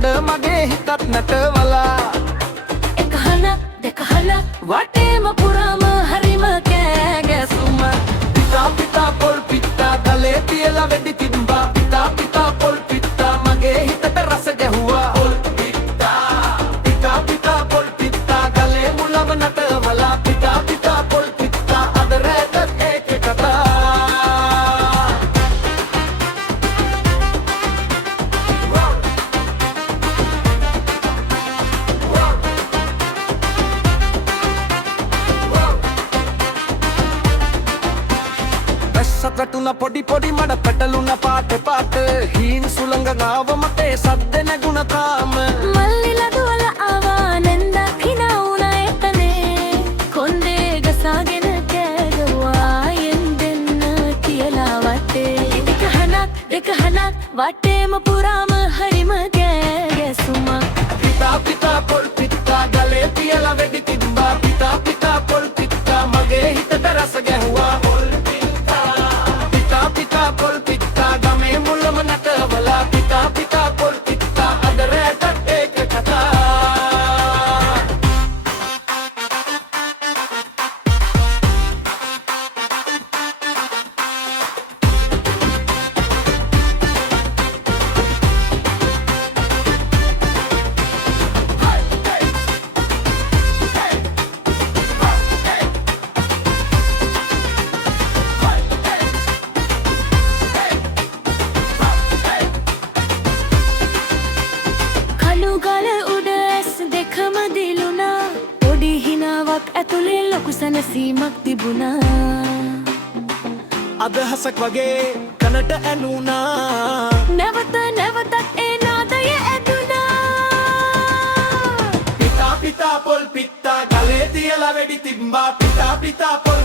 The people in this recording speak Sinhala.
හඬ මගේ හිතත් නැටවලා එකහන දෙකහන වටේම පුරාම හරිම කෑ ගැසුම පිතා පිතා පොල් පිත්තා ගලේ තියලා වෙඩි තිබ්බා පිතා පිතා පොල් පිත්තා මගේ හිතට රස ගැහුවා පොල් පිත්තා පිතා පිතා පොල් පිත්තා ගලේ මුලව නැටවලා පිතා පිතා පොල් පිත්තා අද රැට ඒක කතා සතටුන පොඩි පොඩි මඩ පැටලුන පාට පාට හීන් සුළඟ නාව මතේ සද්ද නැගුණ තාම මල්ලිලා දුවල ආවා නෙන්දක් හිනා වුණා එතනේ කොන්දේ ගසාගෙන කෑගුවා යෙන් දෙන්න කියලා වටේ එකහනක් දෙකහනක් වටේම පුරාම හරිම කෑ ගැසුමක් පිතා පිතා පොල් පිත්තා ගලේ තියලා වෙඩි තිබ්බා පිතා පිතා පොල් පිත්තා මගේ හිතට රස ගැහුවා පොල් පිත්තා පිතා පොල් පිත්තා ගමේ මුලම නැටවලා පිතා පිතා පොල් පිත්තා අද රැට ඒක කතා කළුගල උඩ ඇස් දෙකම දිලුණා පොඩි හිනාවක් ඇතුලේ ලොකු සැනසීමක් තිබුණා අදහසක් වගේ කනට ඇනුණා නැවත නැවතත් ඒ නාදය ඇදුණා පිතා පිතා පොල් පිත්තා ගලේ තියලා වෙඩි තිබ්බා පිතා පිතා පොල්